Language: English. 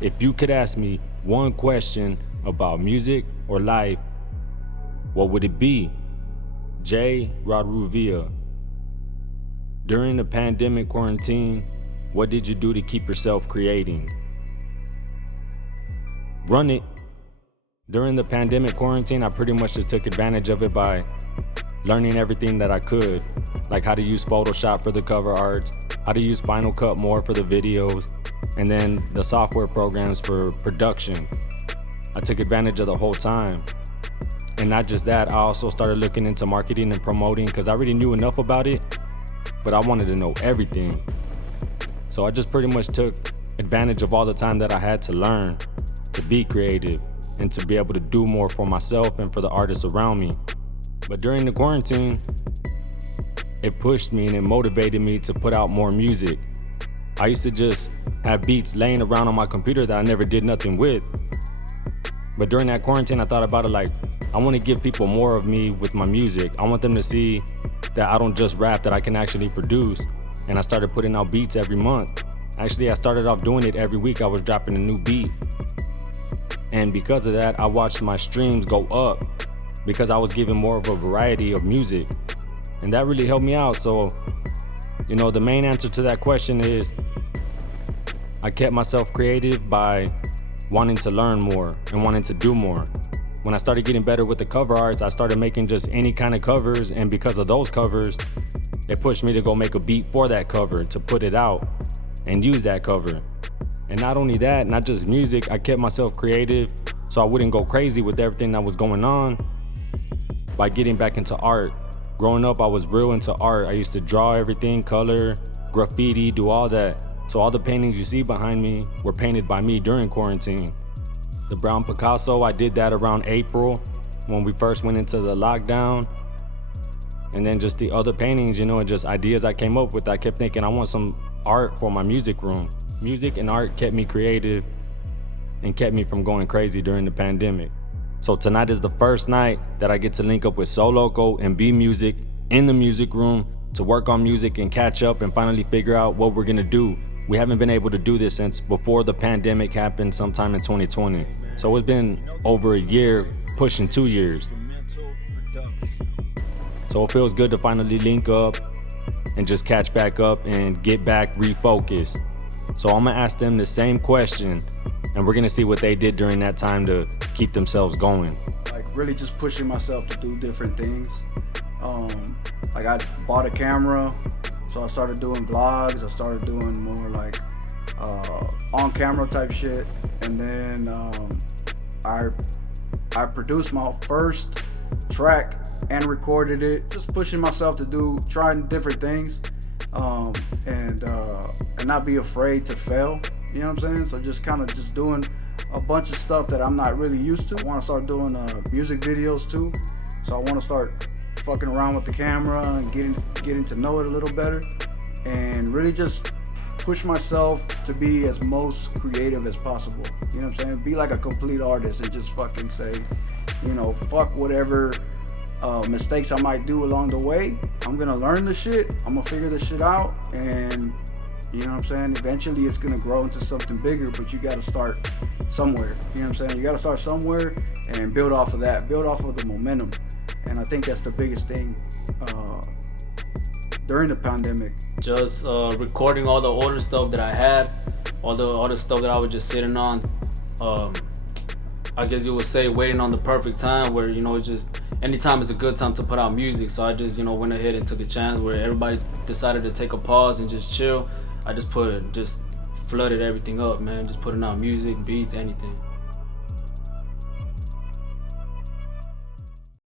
If you could ask me one question about music or life, what would it be? Jay Rodruvilla. During the pandemic quarantine, what did you do to keep yourself creating? Run it. During the pandemic quarantine, I pretty much just took advantage of it by learning everything that I could, like how to use Photoshop for the cover arts, how to use Final Cut more for the videos, and then the software programs for production. I took advantage of the whole time. And not just that, I also started looking into marketing and promoting because I already knew enough about it, but I wanted to know everything. So I just pretty much took advantage of all the time that I had to learn, to be creative, and to be able to do more for myself and for the artists around me. But during the quarantine, it pushed me and it motivated me to put out more music. I used to just have beats laying around on my computer that I never did nothing with. But during that quarantine, I thought about it like, I want to give people more of me with my music. I want them to see that I don't just rap, that I can actually produce. And I started putting out beats every month. Actually, I started off doing it every week. I was dropping a new beat. And because of that, I watched my streams go up because I was giving more of a variety of music. And that really helped me out. So, the main answer to that question is I kept myself creative by wanting to learn more and wanting to do more. When I started getting better with the cover arts, I started making just any kind of covers, and because of those covers, it pushed me to go make a beat for that cover, to put it out and use that cover. And not only that, not just music, I kept myself creative so I wouldn't go crazy with everything that was going on by getting back into art. Growing up, I was real into art. I used to draw everything, color, graffiti, do all that. So all the paintings you see behind me were painted by me during quarantine. The brown Picasso, I did that around April when we first went into the lockdown. And then just the other paintings, and just ideas I came up with. I kept thinking I want some art for my music room. Music and art kept me creative and kept me from going crazy during the pandemic. So tonight is the first night that I get to link up with Soloko and B Music in the music room to work on music and catch up and finally figure out what we're gonna do. We haven't been able to do this since before the pandemic happened sometime in 2020. So it's been over a year, pushing 2 years. So it feels good to finally link up and just catch back up and get back refocused. So I'm gonna ask them the same question, and we're gonna see what they did during that time to keep themselves going. Like really just pushing myself to do different things. Like I bought a camera, so I started doing vlogs. I started doing more like on camera type shit, and then I produced my first track and recorded it. Just pushing myself to do, trying different things, and not be afraid to fail. You know what I'm saying? So just kind of just doing a bunch of stuff that I'm not really used to. I want to start doing music videos too. So I want to start fucking around with the camera and getting to know it a little better, and really just push myself to be as most creative as possible. You know what I'm saying? Be like a complete artist and just fucking say, fuck whatever mistakes I might do along the way. I'm gonna learn the shit. I'm gonna figure this shit out, and you know what I'm saying? Eventually it's gonna grow into something bigger, but you gotta start somewhere. You know what I'm saying? You gotta start somewhere and build off of that, build off of the momentum. And I think that's the biggest thing during the pandemic. Just recording all the older stuff that I had, all the stuff that I was just sitting on. I guess you would say waiting on the perfect time, where it's just anytime is a good time to put out music. So I just went ahead and took a chance where everybody decided to take a pause and just chill. I just flooded everything up, man. Just putting out music, beats, anything.